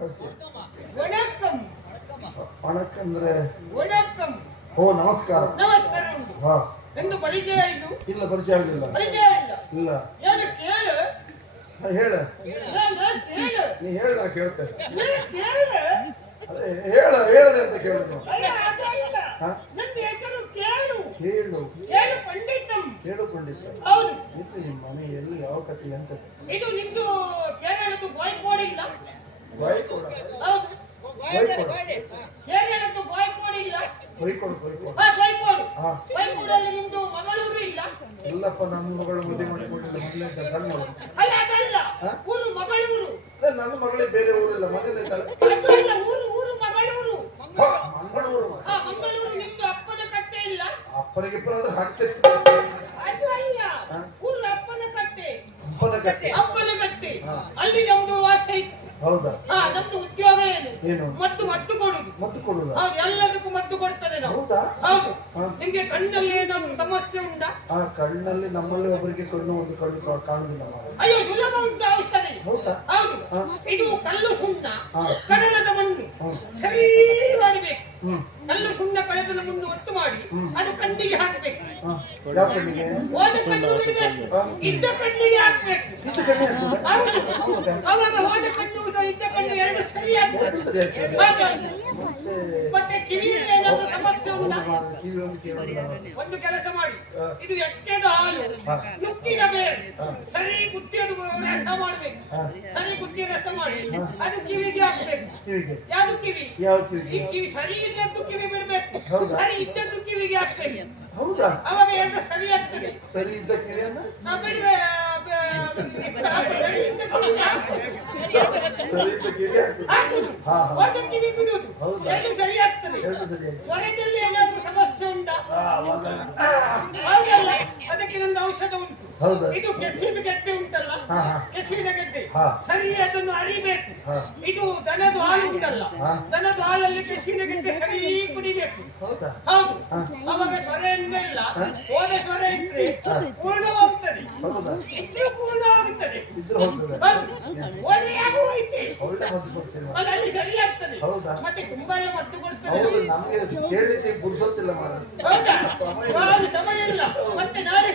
வணக்கம் வணக்கம் ಅಂದ್ರೆ வணக்கம் ಓ ನಮಸ್ಕಾರ ನಮಸ್ಕಾರ ಹಾ ಎಂದು ಪರಿಚಯ ಆಯ್ತು ಇಲ್ಲ ಪರಿಚಯ ಆಗಲಿಲ್ಲ ಪರಿಚಯ ಇಲ್ಲ. ಇಲ್ಲ. ಏನು ಕೇಳು. ಹೇಳ. ನೀ ಹೇಳ ನಾ ಕೇಳ್ತೇನೆ ಅದೆ ಹೇಳು ಹೇಳದೆ ಅಂತ ಕೇಳಿದ್ರು ಕೇಳು. ಕೇಳು. ಪಂಡಿತಂ. ಕೇಳು ಪಂಡಿತ. ಹೌದು. ಇದು ನಿಮ್ಮ ಮನೆ ಎಲ್ಲಿ ಯಾವ ಕಥೆ ಅಂತ ಇದು ಹಾ ಬಾಯ್ಕೋಡ್. ಹಾ. ಬಾಯ್ಕೋಡಲ್ಲಿ ನಿಮ್ದು ಮಗಳೂರು ಇಲ್ಲ. ಇಲ್ಲಪ್ಪ ನನ್ನ ಮಗಳು ಮದುವೆ ಮಾಡಿಕೊಂಡಿಲ್ಲ. ಮೊದಲೇ ಅಲ್ಲ ಅದಲ್ಲ? ಊರು ಮಗಳೂರು. ಅದೇ ನನ್ನ ಮಗಳಿಗೆ ಬೇರೆ ಊರಿಲ್ಲ ಮನೇಲಿ ಇದ್ದಾಳೆ. ಊರು ಊರು ಮಗಳೂರು. ಮಂಗಳೂರು ಮಂಗಳೂರು. ನಿಮ್ದು ಅಪ್ಪನ ಕಟ್ಟೆ ಇಲ್ಲ. ಅಂದ್ರೆ ಹಾಕ್ತೇನೆ ಅದು ಅಲ್ಲ? ಊರು ಅಪ್ಪನ ಕಟ್ಟೆ. ಅಪ್ಪನ ಕಟ್ಟೆ. ಅಪ್ಪನ ಕಟ್ಟೆ. ಅಲ್ಲಿ ನಮ್ದು ವಾಸ ಹೌದಾ? ನಮ್ದು ಉದ್ಯೋಗ ಏನು? ಏನು? ಮದ್ದು ಮದ್ದು ಕೊಡುದು. ಮದ್ದು ಕೊಡುದು? ಹೌದು ಎಲ್ಲದಕ್ಕೂ ಮದ್ದು ಕೊಡ್ತದೆ ನಾವು. ಹೌದಾ? ಹೌದು. ನಿಮ್ಗೆ ಕಣ್ಣಲ್ಲಿ ಏನಾದ್ರು ಸಮಸ್ಯೆ ಉಂಟಾ? ಆ ಕಣ್ಣಲ್ಲಿ ನಮ್ಮಲ್ಲಿ ಒಬ್ಬರಿಗೆ ಕಣ್ಣು ಒಂದು ಕಣ್ಣು ಕಾ- ಕಾಣುದಿಲ್ಲ ಮಾರ್ರೆ. ಅಯ್ಯೋ ಸುಲಭ ಉಂಟು ಔಷಧಿ. ಹೌದಾ? ಹೌದು. ಹಾ. ಇದು ಕಲ್ಲು ಸುಣ್ಣ. ಹಾ. ಕಡಲದ ಮಣ್ಣು. ಹ್ಮ್ ಸರಿ ಮಾಡಬೇಕು. ಹ್ಮ್. ಕಲ್ಲು ಸುಣ್ಣ ಕಡಲದ ಮಣ್ಣು ಒತ್ತು ಮಾಡಿ ಹ್ಮ್. ಅದು ಕಣ್ಣಿಗೆ ಹಾಕ್ಬೇಕು. ಹೋದ ಕಣ್ಣು ಬಿಡ್ಬೇಕು. ಹಾ. ಇದ್ದ ಕಣ್ಣಿಗೆ ಹಾಕ್ಬೇಕು ಇದ್ದು ಕಣ್ಣಿ ಆಗ್ತದೆ? ಹೌದು. ಹೌದಾ? ಅವಾಗ ಹೋದ ಕಣ್ಣು ಸಹ ಇದ್ದ ಕಣ್ಣು ಎರಡು ಸರಿ ಆಗ್ತದೆ. ಮತ್ತೆ ಮತ್ತೆ ಕಿವಿಯಲ್ಲಿ ಏನಾದ್ರು ಸಮಸ್ಯೆ ಒಂದು ಉಂಟಾ ಕೆಲಸ ಮಾಡಿ. ಇದು ಎಟ್ಟೆದ ಹಾಲು. ನುಕ್ಕಿನ ಬೇರೆ. ಸರಿ ಕುಟ್ಟಿಯದು ರಸ ಮಾಡ್ಬೇಕು. ಸರಿ ಕುಟ್ಟಿ ರಸ ಮಾಡಿ? ಅದು ಕಿವಿಗೆ ಹಾಕ್ಬೇಕು ಯಾವುದು ಕಿವಿ? ಯಾವ ಈ ಕಿವಿ ಸರಿ ಇದ್ದದ್ದು ಕಿವಿ ಬಿಡ್ಬೇಕು. ಹೌದಾ? ಸರಿ ಇದ್ದದ್ದು ಕಿವಿಗೆ ಹಾಕ್ಬೇಕು ಹೌದಾ? ಅವಾಗ ಎರಡು ಸರಿ ಆಗ್ತದೆ. ಸರಿ ಇದ್ದ ಕಿವಿಯನ್ನ ಸ್ವರದಲ್ಲಿ ಏನಾದ್ರೂ ಸಮಸ್ಯೆ ಉಂಟಾ? ಅದಕ್ಕೆ ನಂದು ಔಷಧ ಉಂಟು. ಇದು ಕೆಸಿದ ಗಡ್ಡೆ ಉಂಟಲ್ಲ. ಕೆಸಿದ ಗಡ್ಡೆ. ಸರಿ ಅದನ್ನು ಅರಿಬೇಕು ಇದು ದನದ ಹಾಲು ಉಂಟಲ್ಲ. ದನದ ಹಾಲಲ್ಲಿ ಗಡ್ಡೆ ಸರಿ ಕುಡಿಬೇಕು. ಹೌದಾ. ಅವಾಗ ಸ್ವರ ಎಂದಲ್ಲ. ಹೋದ ಸ್ವರ ಇದ್ರೆ ಪೂರ್ಣವಾಗುತ್ತದೆ ಇದ್ರೆ ಪೂರ್ಣ ಆಗುತ್ತದೆ ಒಳ್ಳೆ ಕೊಡ್ತೀನಿ ಅಲ್ಲಿ ಸರಿ ಆಗ್ತದೆ ಹೌದಾ? ಮತ್ತೆ ತುಂಬಾ ಎಲ್ಲ ಮದ್ದು ಕೊಡ್ತದೆ ಹೌದು ನಮಗೆ ಕೇಳಲಿಕ್ಕೆ ಪುರುಸೊತ್ತಿಲ್ಲ ಮಾರ ಸಮಯ ಇಲ್ಲ. ಮತ್ತೆ ನಾಳೆ